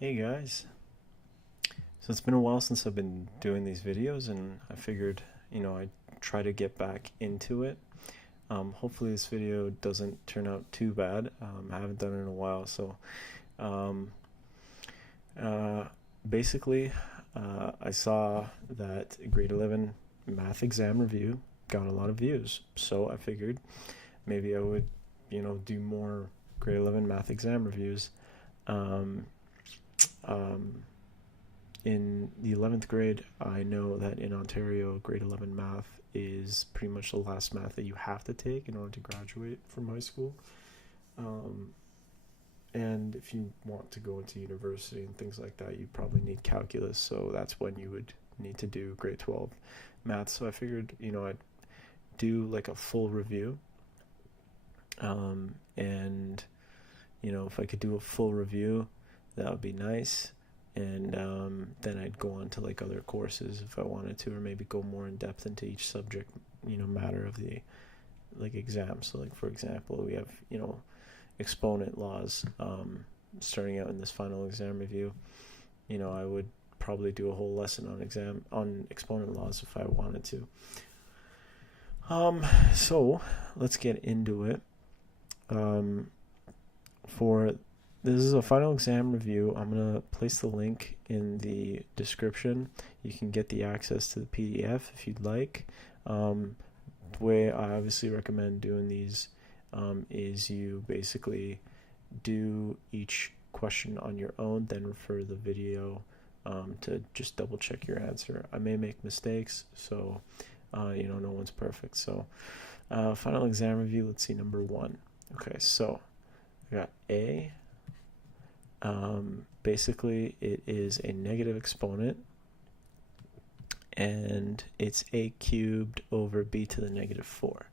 Hey guys, so it's been a while since I've been doing these videos, and I figured, I'd try to get back into it. Hopefully this video doesn't turn out too bad. I haven't done it in a while, so um, uh, basically, I saw that grade 11 math exam review got a lot of views, so I figured maybe I would, do more grade 11 math exam reviews. Um, um, in the 11th grade, I know that in Ontario, grade 11 math is pretty much the last math that you have to take in order to graduate from high school. Um, and if you want to go into university and things like that, you probably need calculus. So that's when you would need to do grade 12 math. So I figured, I'd do like a full review. And, if I could do a full review, that would be nice. And then I'd go on to like other courses if I wanted to, or maybe go more in depth into each subject, matter of the like exam. So like for example, we have exponent laws starting out in this final exam review. I would probably do a whole lesson on exponent laws if I wanted to. So let's get into it. For This is a final exam review. I'm going to place the link in the description. You can get the access to the PDF if you'd like. The way I obviously recommend doing these is you basically do each question on your own, then refer to the video to just double check your answer. I may make mistakes, so no one's perfect. So final exam review, let's see, number 1. Okay, so I got A. Basically, it is a negative exponent, and it's a cubed over b to the negative 4.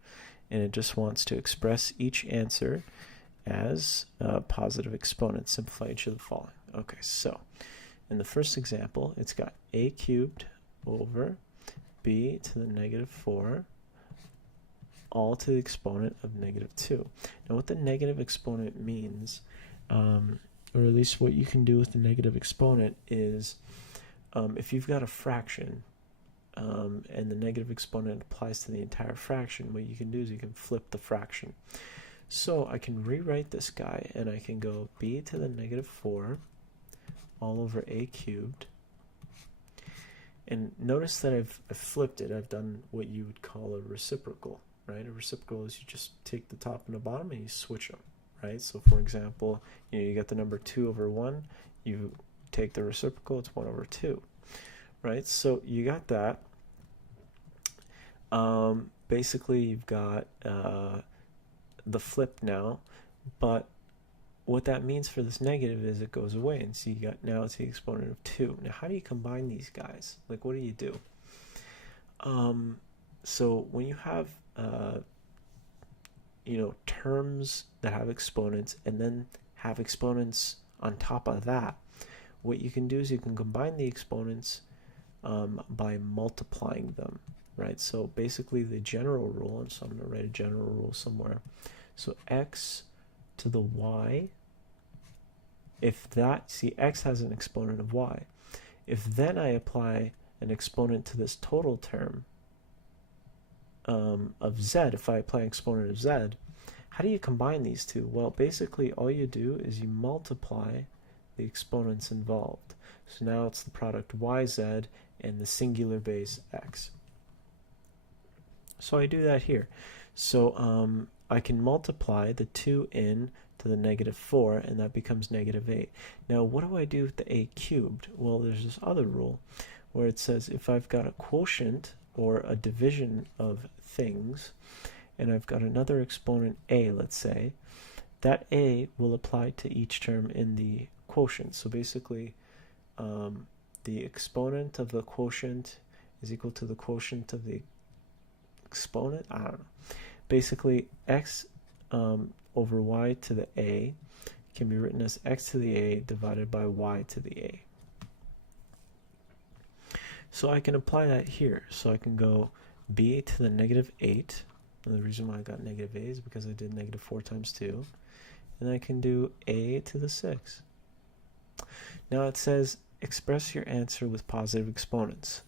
And it just wants to express each answer as a positive exponent. Simplify each of the following. Okay, so in the first example, it's got a cubed over b to the negative 4 all to the exponent of negative 2. Now what the negative exponent means, or at least what you can do with the negative exponent, is if you've got a fraction and the negative exponent applies to the entire fraction, what you can do is you can flip the fraction. So I can rewrite this guy, and I can go b to the negative 4 all over a cubed. And notice that I've flipped it. I've done what you would call a reciprocal, right? A reciprocal is you just take the top and the bottom and you switch them. Right? So for example, you get the number 2 over 1, you take the reciprocal, it's 1 over 2. Right? So you got that. Basically, you've got the flip now, but what that means for this negative is it goes away, and so you got, now it's the exponent of 2. Now how do you combine these guys? Like, what do you do? So when you have terms that have exponents and then have exponents on top of that, what you can do is you can combine the exponents by multiplying them, right? So basically the general rule, and so I'm going to write a general rule somewhere. So x to the y, x has an exponent of y. If then I apply an exponent to this total term of z, if I apply an exponent of z, how do you combine these two? Well, basically all you do is you multiply the exponents involved. So now it's the product yz and the singular base x. So I do that here. So I can multiply the 2 in to the negative 4, and that becomes negative 8. Now what do I do with the a cubed? Well, there's this other rule where it says if I've got a quotient or a division of things, and I've got another exponent a, let's say, that a will apply to each term in the quotient. So basically, the exponent of the quotient is equal to the quotient of the exponent. I don't know. Basically, x over y to the a can be written as x to the a divided by y to the a. So I can apply that here. So I can go b to the negative 8. And the reason why I got negative 8 is because I did negative 4 times 2. And I can do a to the 6. Now it says express your answer with positive exponents.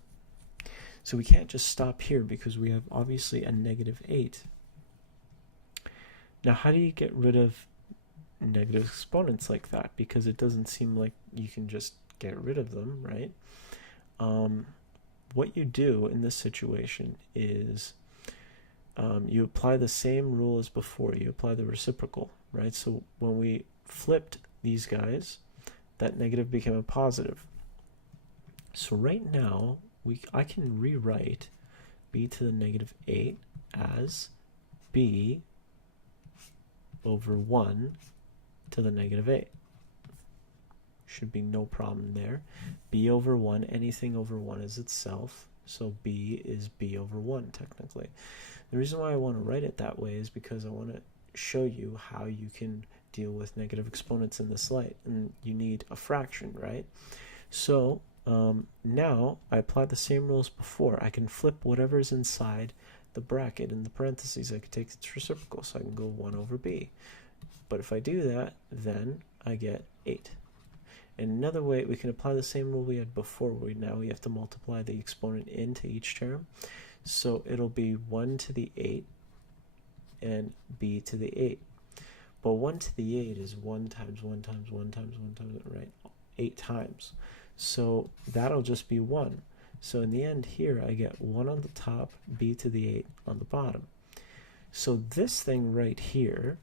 So we can't just stop here because we have obviously a -8. Now how do you get rid of negative exponents like that? Because it doesn't seem like you can just get rid of them, right? What you do in this situation is you apply the same rule as before. You apply the reciprocal, right? So when we flipped these guys, that negative became a positive. So right now, I can rewrite b to the -8 as b over 1 to the -8. Should be no problem there. B over 1, anything over 1 is itself, so b is b over 1 technically. The reason why I want to write it that way is because I want to show you how you can deal with negative exponents in this light, and you need a fraction, right? So now I apply the same rules before. I can flip whatever's inside the bracket in the parentheses. I could take its reciprocal, so I can go 1 over b. But if I do that, then I get 8. And another way, we can apply the same rule we had before, where now we have to multiply the exponent into each term. So it'll be 1 to the 8 and b to the 8. But 1 to the 8 is 1 times 1 times 1 times 1 times, right? 8 times. So that'll just be 1. So in the end here, I get 1 on the top, b to the 8 on the bottom. So this thing right here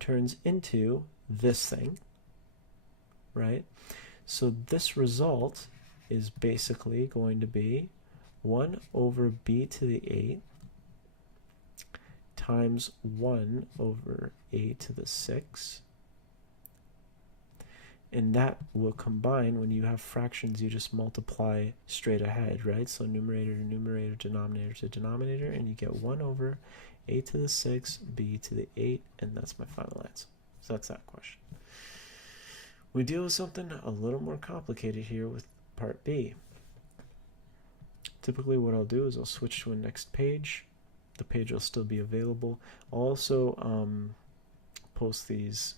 turns into this thing, right? So this result is basically going to be 1 over b to the 8 times 1 over a to the 6. And that will combine. When you have fractions, you just multiply straight ahead, right? So numerator to numerator, denominator to denominator, and you get 1 over a to the 6, b to the 8, and that's my final answer. So that's that question. We deal with something a little more complicated here with part B. Typically what I'll do is I'll switch to a next page. The page will still be available. I'll also post these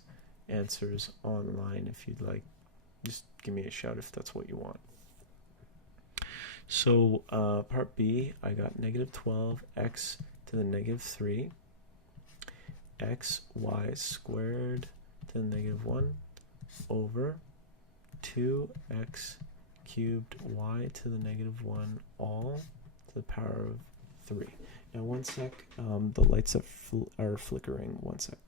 answers online if you'd like. Just give me a shout if that's what you want. So part B, I got -12 x to the -3 x y squared to the -1 over 2x cubed y to the -1 all to the power of 3. Now one sec, the lights are flickering. One sec.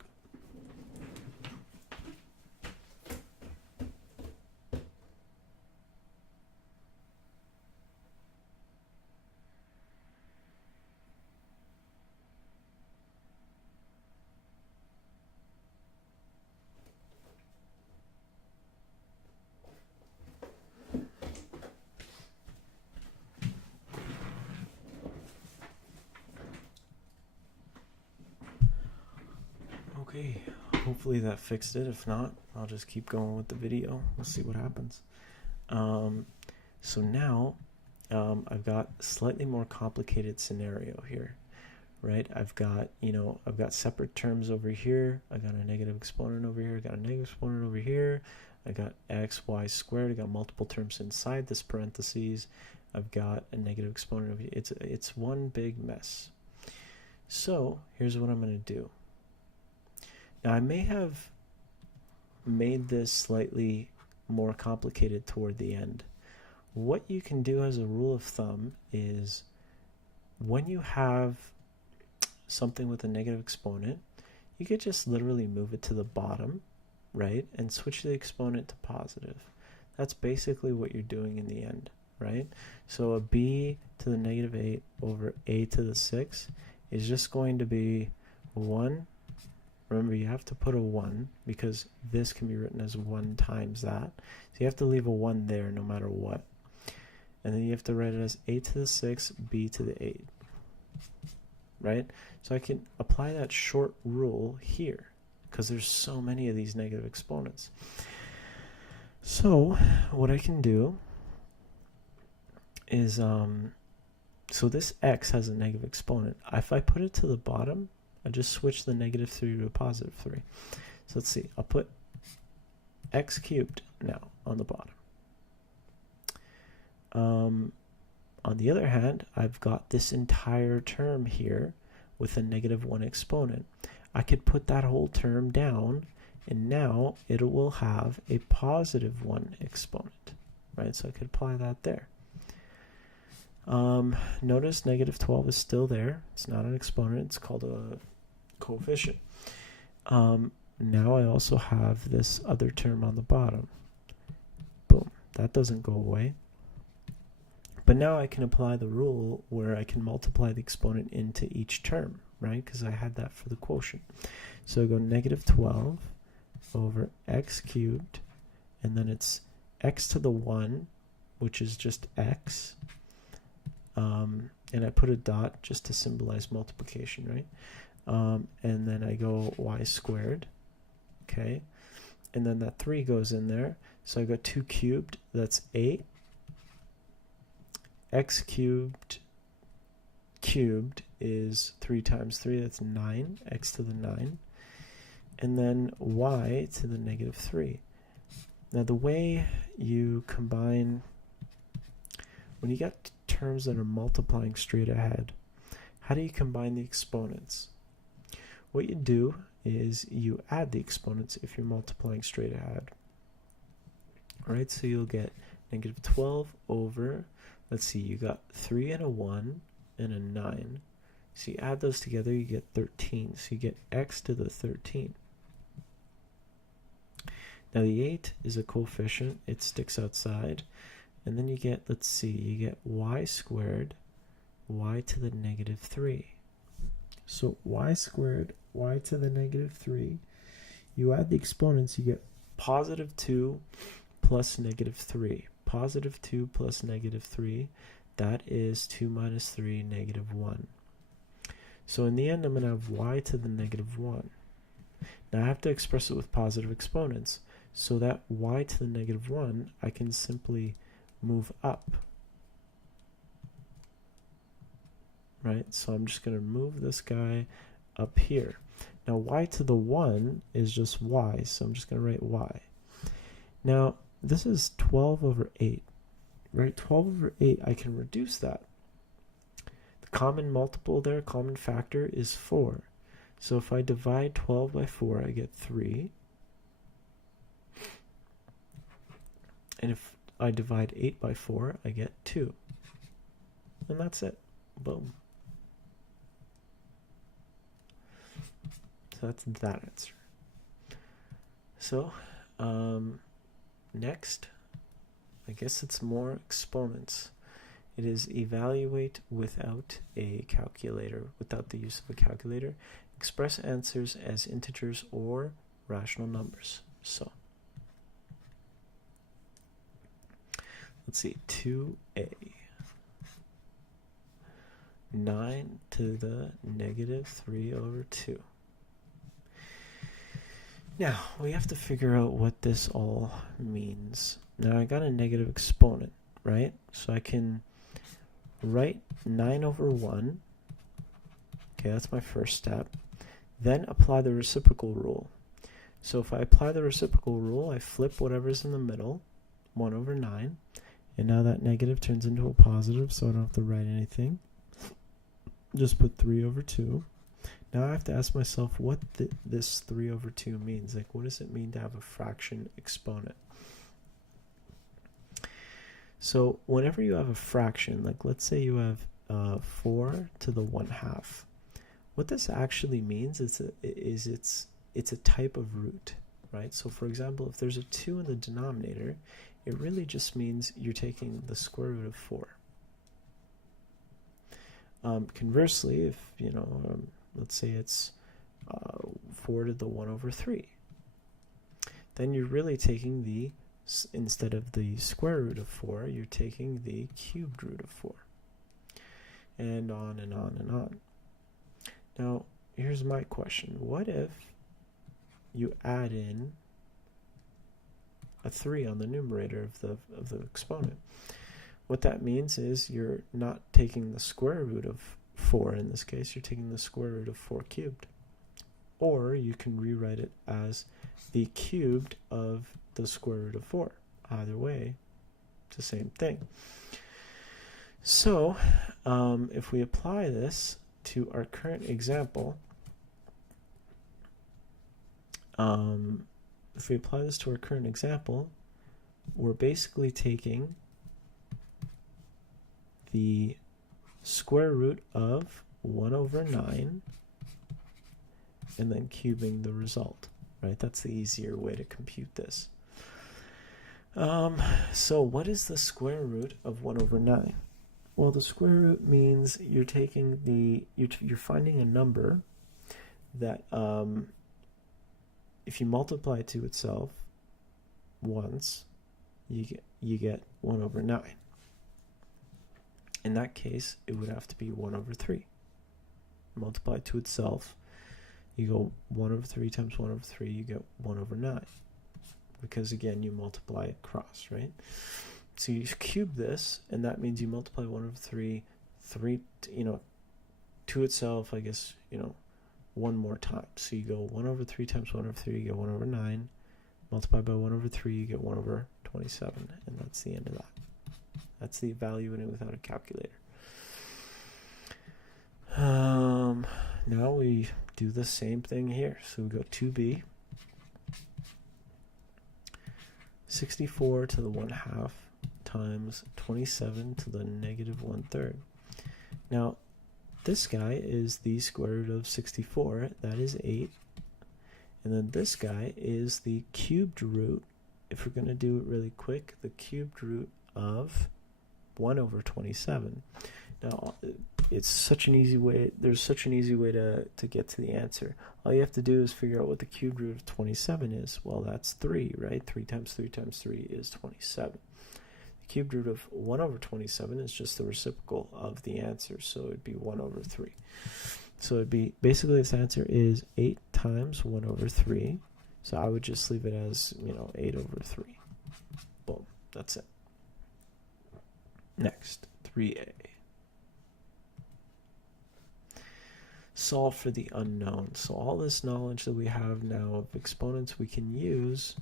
Okay, hopefully that fixed it. If not, I'll just keep going with the video. We'll see what happens. So now I've got a slightly more complicated scenario here, right? I've got separate terms over here. I got a negative exponent over here. I got a negative exponent over here. I got x, y squared. I got multiple terms inside this parentheses. I've got a negative exponent over here. It's one big mess. So here's what I'm going to do. Now I may have made this slightly more complicated toward the end. What you can do as a rule of thumb is when you have something with a negative exponent, you could just literally move it to the bottom, right, and switch the exponent to positive. That's basically what you're doing in the end, right? So a b to the -8 over a to the 6 is just going to be 1. Remember, you have to put a 1 because this can be written as 1 times that. So you have to leave a 1 there no matter what. And then you have to write it as a to the 6, b to the 8. Right? So I can apply that short rule here because there's so many of these negative exponents. So what I can do is, so this x has a negative exponent. If I put it to the bottom, I just switch the -3 to a +3. So let's see, I'll put x cubed now. on the bottom. On the other hand, I've got this entire term here with a -1 exponent. I could put that whole term down, and now it will have a +1 exponent, right? So I could apply that there. Notice -12 is still there. It's not an exponent. It's called a coefficient. Now I also have this other term on the bottom. Boom. That doesn't go away. But now I can apply the rule where I can multiply the exponent into each term, right? Because I had that for the quotient. So I go -12 over x cubed, and then it's x to the 1, which is just x. And I put a dot just to symbolize multiplication, right? And then I go y squared, okay? And then that 3 goes in there. So I got 2 cubed, that's 8. X cubed is 3 times 3, that's 9, x to the 9. And then y to the -3. Now the way you combine, when you get terms that are multiplying straight ahead, how do you combine the exponents? What you do is you add the exponents if you're multiplying straight ahead. Alright, so you'll get -12 over, let's see, you got 3 and a 1 and a 9. So you add those together, you get 13. So you get x to the 13. Now the 8 is a coefficient. It sticks outside. And then you get, let's see, you get y squared, y to the -3. So y squared, y to the -3. You add the exponents, you get +2 plus -3. +2 plus -3, that is 2 minus 3, -1. So in the end, I'm going to have y to the -1. Now I have to express it with positive exponents. So that y to the -1, I can simply move up. Right? So I'm just going to move this guy up here. Now y to the 1 is just y, so I'm just going to write y. Now this is 12 over 8, right? 12 over 8, I can reduce that. The common multiple there, common factor, is 4. So if I divide 12 by 4, I get 3. And if I divide 8 by 4, I get 2. And that's it. Boom. So that's that answer. So, next, I guess it's more exponents. It is evaluate without a calculator, without the use of a calculator. Express answers as integers or rational numbers. So, let's see, 2a. 9 to the -3 over 2. Now, we have to figure out what this all means. Now, I got a negative exponent, right? So I can write 9 over 1. Okay, that's my first step. Then apply the reciprocal rule. So if I apply the reciprocal rule, I flip whatever's in the middle, 1 over 9. And now that negative turns into a positive, so I don't have to write anything. Just put 3 over 2. Now I have to ask myself what this 3 over 2 means. Like, what does it mean to have a fraction exponent? So whenever you have a fraction, like let's say you have 4 to the 1/2. What this actually means is it's a type of root, right? So for example, if there's a 2 in the denominator, it really just means you're taking the square root of 4. Conversely, if let's say it's 4 to the 1 over 3, then you're really taking the, instead of the square root of 4, you're taking the cubed root of 4. And on and on and on. Now, here's my question. What if you add in a 3 on the numerator of the exponent? What that means is you're not taking the square root of 4 in this case, you're taking the square root of 4 cubed. Or you can rewrite it as the cubed of the square root of 4, either way, it's the same thing. So if we apply this to our current example, we're basically taking the square root of 1 over 9 and then cubing the result, right? That's the easier way to compute this. So what is the square root of 1 over 9? Well, the square root means you're taking you're finding a number that if you multiply it to itself once, you get 1 over 9. In that case, it would have to be 1 over 3. Multiply it to itself, you go 1 over 3 times 1 over 3, you get 1 over 9. Because again, you multiply it across, right? So you cube this, and that means you multiply 1 over 3, to itself, I guess, one more time. So you go 1 over 3 times 1 over 3, you get 1 over 9. Multiply by 1 over 3, you get 1 over 27, and that's the end of that. That's the value in it without a calculator. Now we do the same thing here. So we go 2b, 64 to the 1/2 times 27 to the negative 1/3. Now, this guy is the square root of 64. That is 8. And then this guy is the cubed root. If we're going to do it really quick, the cubed root of 1 over 27. Now, it's such an easy way. There's such an easy way to get to the answer. All you have to do is figure out what the cubed root of 27 is. Well, that's 3, right? 3 times 3 times 3 is 27. The cubed root of 1 over 27 is just the reciprocal of the answer, so it'd be 1 over 3. So it'd be, basically this answer is 8 times 1 over 3. So I would just leave it as, 8 over 3. Boom, that's it. Next, 3a. Solve for the unknown. So all this knowledge that we have now of exponents we can use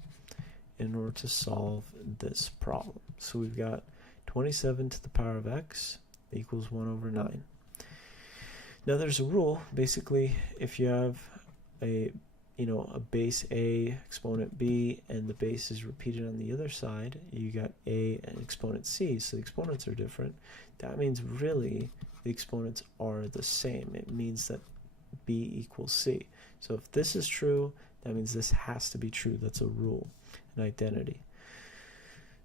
in order to solve this problem. So we've got 27 to the power of x equals 1 over 9. Now there's a rule. Basically, if you have a base a, exponent b, and the base is repeated on the other side, you got a and exponent c, so the exponents are different. That means really the exponents are the same. It means that b equals c. So if this is true, that means this has to be true. That's a rule, an identity.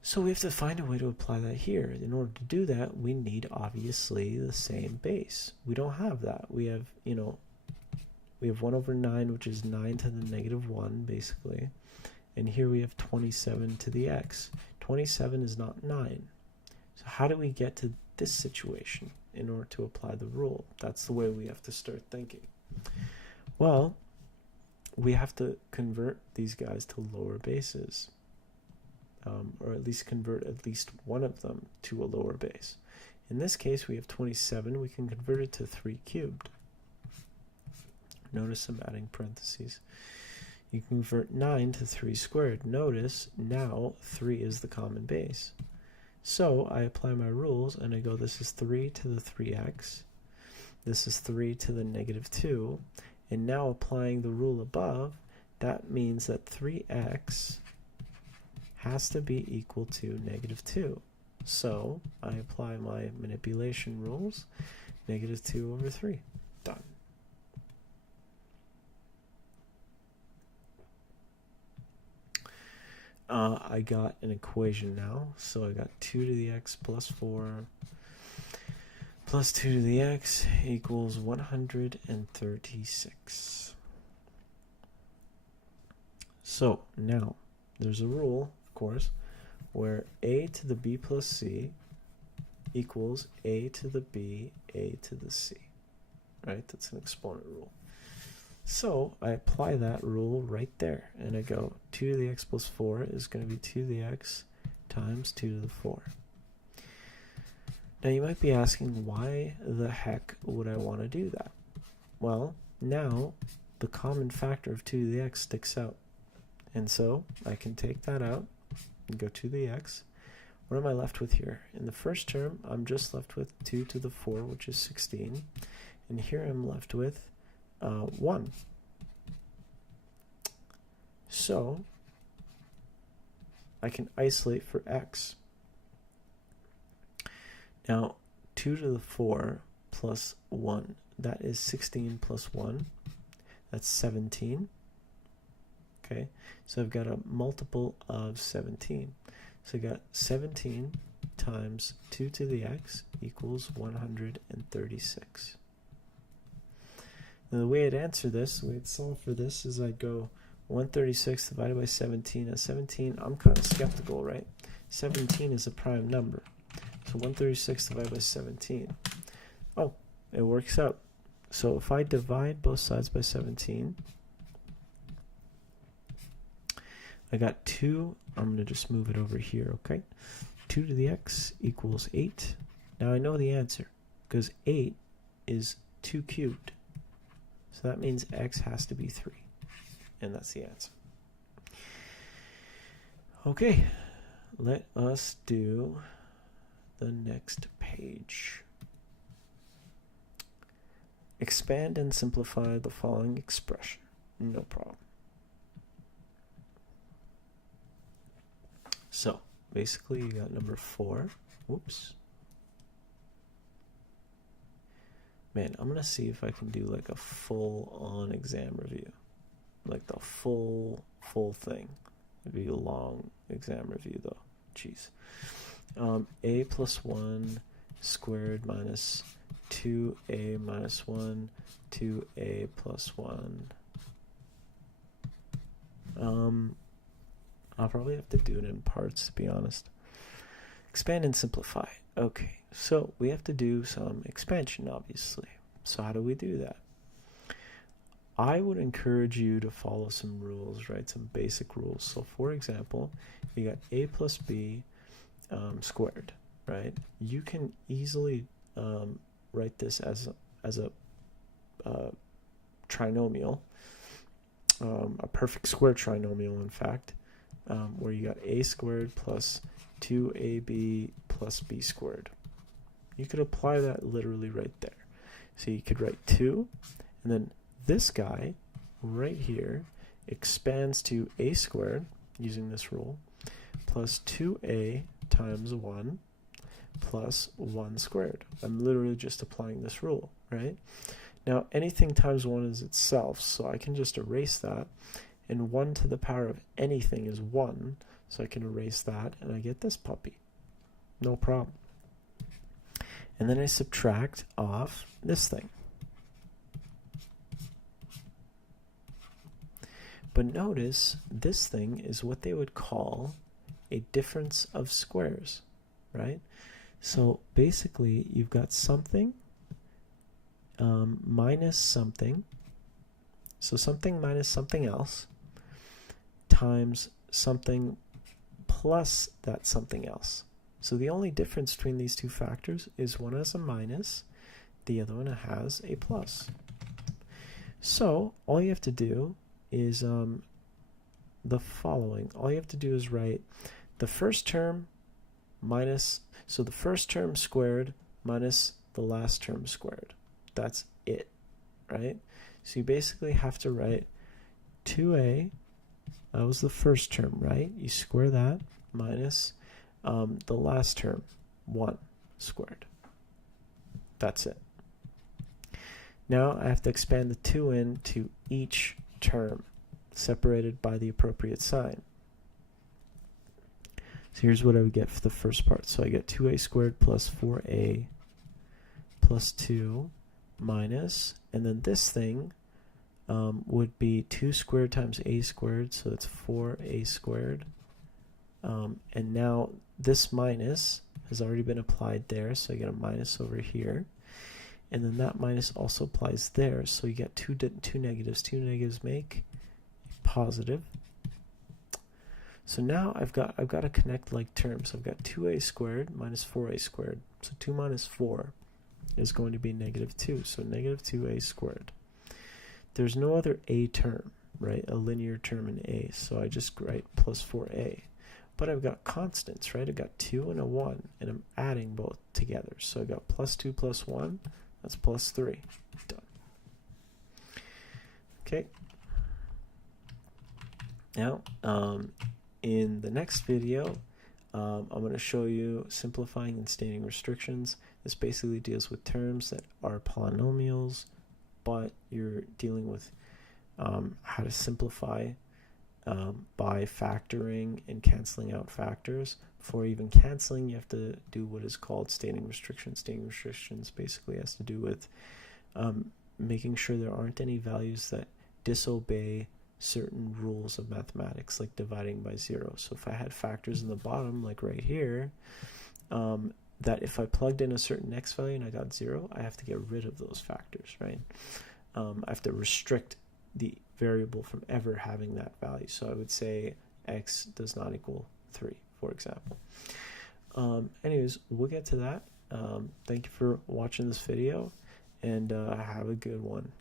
So we have to find a way to apply that here. In order to do that, we need obviously the same base. We don't have that. We have, we have 1 over 9, which is 9 to the negative 1, basically. And here we have 27 to the x. 27 is not 9. So how do we get to this situation in order to apply the rule? That's the way we have to start thinking. Well, we have to convert these guys to lower bases. Or at least convert at least one of them to a lower base. In this case, we have 27. We can convert it to 3 cubed. Notice I'm adding parentheses. You can convert 9 to 3 squared. Notice now 3 is the common base. So I apply my rules and I go, this is 3 to the 3x. This is 3 to the negative 2. And now applying the rule above, that means that 3x has to be equal to negative 2. So I apply my manipulation rules, negative 2 over 3. Done. I got an equation now. So I got 2 to the x plus 4 plus 2 to the x equals 136. So now there's a rule, of course, where a to the b plus c equals a to the b, a to the c. Right? That's an exponent rule. So I apply that rule right there, and I go 2 to the x plus 4 is going to be 2 to the x times 2 to the 4. Now you might be asking, why the heck would I want to do that? Well, now the common factor of 2 to the x sticks out. And so I can take that out. and go to the x. What am I left with here? In the first term, I'm just left with 2 to the 4, which is 16. And here I'm left with 1. So I can isolate for x. Now, 2 to the 4 plus 1, that is 16 plus 1. That's 17. Okay, so I've got a multiple of 17. So I got 17 times 2 to the x equals 136. Now the way I'd answer this, the way I'd solve for this, is I'd go 136 divided by 17. Now 17, I'm kind of skeptical, right? 17 is a prime number. So 136 divided by 17. Oh, it works out. So if I divide both sides by 17, I got 2. I'm going to just move it over here, okay? 2 to the x equals 8. Now I know the answer, because 8 is 2 cubed. So that means x has to be 3. And that's the answer. Okay, let us do the next page. Expand and simplify the following expression. No problem. So, basically you got number 4. Whoops. Man, I'm going to see if I can do like a full-on exam review. Like the full thing. It'd be a long exam review though. Jeez. A plus 1 squared minus 2a minus 1, 2a plus 1. I'll probably have to do it in parts, to be honest. Expand and simplify. Okay, so we have to do some expansion, obviously. So how do we do that? I would encourage you to follow some rules, right? Some basic rules. So for example, you got a plus b squared, right? You can easily write this as a trinomial, a perfect square trinomial, in fact, where you got a squared plus 2ab plus b squared. You could apply that literally right there. So you could write 2, and then this guy right here expands to a squared, using this rule, plus 2a times 1 plus 1 squared. I'm literally just applying this rule, right? Now, anything times 1 is itself, so I can just erase that. And 1 to the power of anything is 1, so I can erase that, and I get this puppy. No problem. And then I subtract off this thing. But notice, this thing is what they would call a difference of squares, right? So basically, you've got something minus something, so something minus something else, times something plus that something else. So the only difference between these two factors is one has a minus, the other one has a plus. So all you have to do is the following. All you have to do is write the first term minus, so the first term squared minus the last term squared. That's it, right? So you basically have to write 2a, that was the first term, right? You square that, minus the last term, 1 squared. That's it. Now I have to expand the 2 into each term, separated by the appropriate sign. So here's what I would get for the first part. So I get 2a squared plus 4a plus 2 minus, and then this thing would be 2 squared times a squared, so it's 4a squared. And now this minus has already been applied there, so I get a minus over here. And then that minus also applies there, so you get two negatives. Two negatives make positive. So now I've got to connect like terms. I've got 2a squared minus 4a squared. So 2 minus 4 is going to be negative 2. So negative 2a squared. There's no other a term, right? A linear term in a. So I just write plus 4a. but I've got constants, right? I've got 2 and a 1, and I'm adding both together. So I got plus 2 plus 1, that's plus 3. Done. Okay. Now, in the next video, I'm going to show you simplifying and stating restrictions. This basically deals with terms that are polynomials, but you're dealing with how to simplify by factoring and canceling out factors. Before even canceling, you have to do what is called stating restrictions. Stating restrictions basically has to do with making sure there aren't any values that disobey certain rules of mathematics, like dividing by 0. So if I had factors in the bottom, like right here, that if I plugged in a certain x value and I got 0, I have to get rid of those factors, right? I have to restrict the variable from ever having that value. So I would say x does not equal 3, for example. Anyways, we'll get to that. Thank you for watching this video, and have a good one.